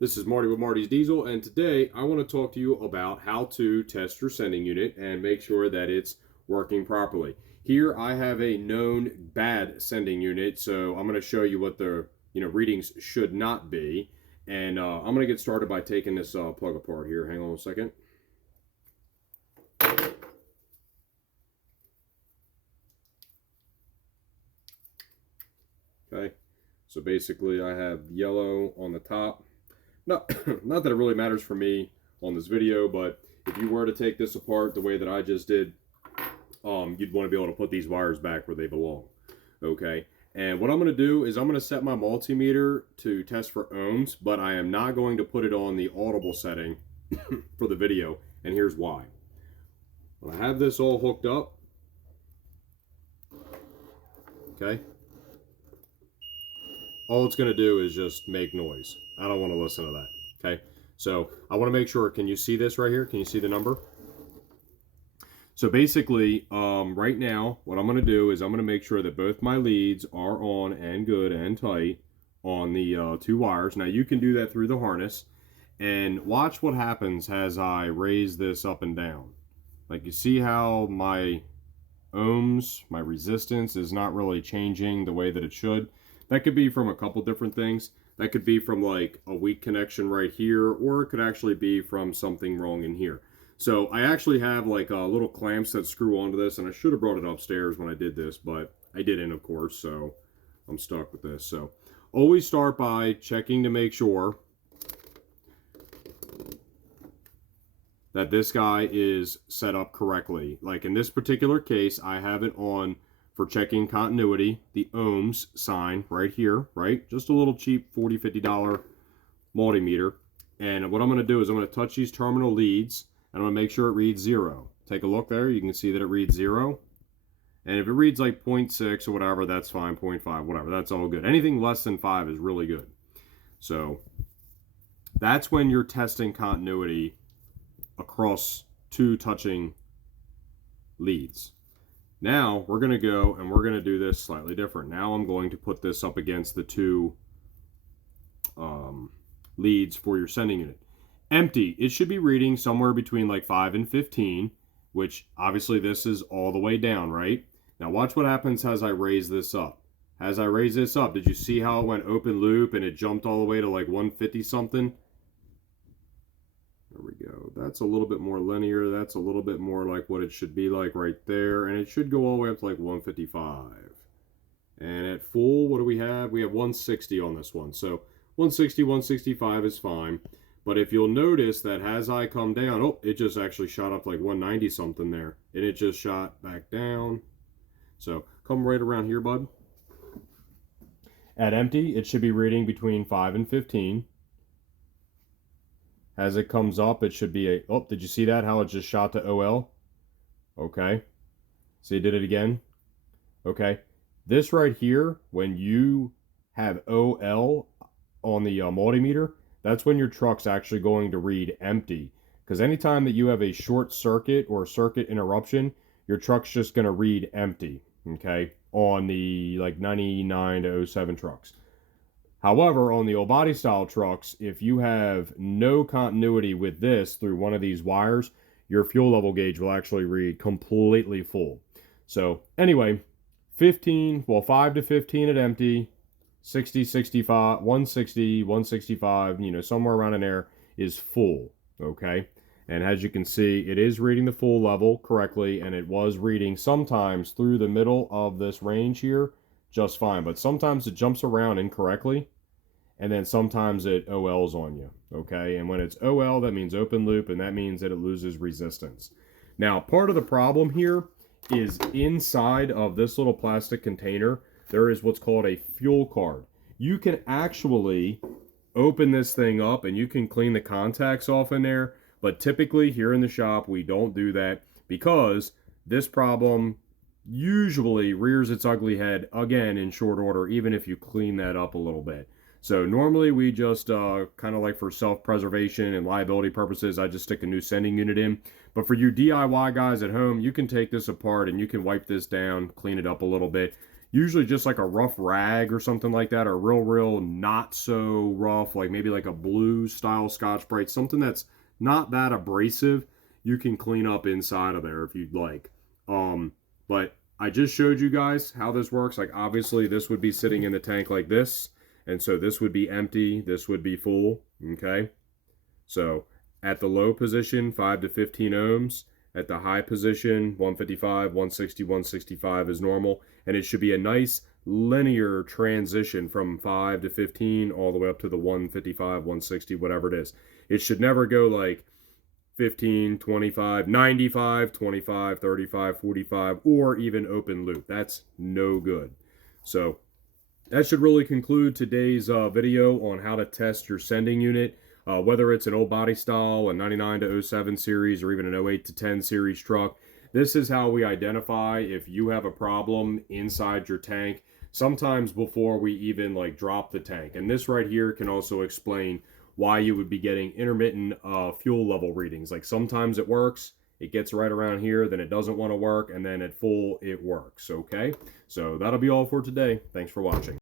This is Marty with Marty's Diesel, and today I want to talk to you about how to test your sending unit and make sure that it's working properly. Here I have a known bad sending unit, so I'm going to show you what the readings should not be, and I'm going to get started by taking this plug apart here. Hang on a second. Okay, so basically I have yellow on the top. Not, not that it really matters for me on this video, but if you were to take this apart the way that I just did, you'd want to be able to put these wires back where they belong. Okay, and what I'm going to do is I'm going to set my multimeter to test for ohms, but I am not going to put it on the audible setting for the video, and here's why. When I have this all hooked up, okay, all it's going to do is just make noise. I don't want to listen to that. Okay, so I want to make sure, can you see this right here? Can you see the number? So basically, right now, what I'm going to do is I'm going to make sure that both my leads are on and good and tight on the two wires. Now you can do that through the harness, and watch what happens as I raise this up and down. Like, you see how my ohms, my resistance is not really changing the way that it should. That could be from a couple different things. That could be from like a weak connection right here, or it could actually be from something wrong in here. So I actually have like little clamps that screw onto this, and I should have brought it upstairs when I did this, but I didn't, of course, so I'm stuck with this. So always start by checking to make sure that this guy is set up correctly. Like in this particular case, I have it on for checking continuity, the ohms sign right here, right? Just a little cheap $40, $50 multimeter. And what I'm going to do is I'm going to touch these terminal leads, and I'm going to make sure it reads 0. Take a look there. You can see that it reads 0. And if it reads like 0.6 or whatever, that's fine. 0.5, whatever. That's all good. Anything less than 5 is really good. So that's when you're testing continuity across two touching leads. Now we're going to go and we're going to do this slightly different. Now I'm going to put this up against the two leads for your sending unit. Empty. It should be reading somewhere between like 5 and 15, which obviously this is all the way down, right? Now watch what happens as I raise this up. As I raise this up, did you see how it went open loop and it jumped all the way to like 150 something? There we go. That's a little bit more linear. That's a little bit more like what it should be like right there. And it should go all the way up to like 155. And at full, what do we have? We have 160 on this one. So 160, 165 is fine. But if you'll notice that as I come down, oh, it just actually shot up like 190 something there. And it just shot back down. So come right around here, bud. At empty, it should be reading between 5 and 15. As it comes up, it should be a... Oh, did you see that? How it just shot to OL? Okay. See, it did it again? Okay. This right here, when you have OL on the multimeter, that's when your truck's actually going to read empty. Because anytime that you have a short circuit or circuit interruption, your truck's just going to read empty. Okay. On the like 99 to 07 trucks. However, on the old body style trucks, if you have no continuity with this through one of these wires, your fuel level gauge will actually read completely full. So anyway, 5 to 15 at empty, 60, 65, 160, 165, somewhere around in there is full, okay? And as you can see, it is reading the full level correctly, and it was reading sometimes through the middle of this range here just fine, but sometimes it jumps around incorrectly, and then sometimes it OLs on you, okay? And when it's OL, that means open loop, and that means that it loses resistance. Now, part of the problem here is inside of this little plastic container, there is what's called a fuel card. You can actually open this thing up, and you can clean the contacts off in there, but typically here in the shop, we don't do that because this problem usually rears its ugly head again in short order, even if you clean that up a little bit. So normally we just kind of like for self-preservation and liability purposes, I just stick a new sending unit in. But for you DIY guys at home, you can take this apart and you can wipe this down, clean it up a little bit. usually just like a rough rag or something like that, or real not so rough, like maybe like a blue style Scotch-Brite, something that's not that abrasive, you can clean up inside of there if you'd like. But I just showed you guys how this works. Like obviously this would be sitting in the tank like this, and so this would be empty, this would be full, okay? So at the low position, 5 to 15 ohms. At the high position, 155, 160, 165 is normal. And it should be a nice linear transition from 5 to 15 all the way up to the 155, 160, whatever it is. It should never go like 15, 25, 95, 25, 35, 45, or even open loop. That's no good. So that should really conclude today's video on how to test your sending unit. Whether it's an old body style, a 99 to 07 series, or even an 08 to 10 series truck, this is how we identify if you have a problem inside your tank, sometimes before we even like drop the tank. And this right here can also explain why you would be getting intermittent fuel level readings. Like sometimes it works, it gets right around here, then it doesn't want to work, and then at full it works, okay? So that'll be all for today. Thanks for watching.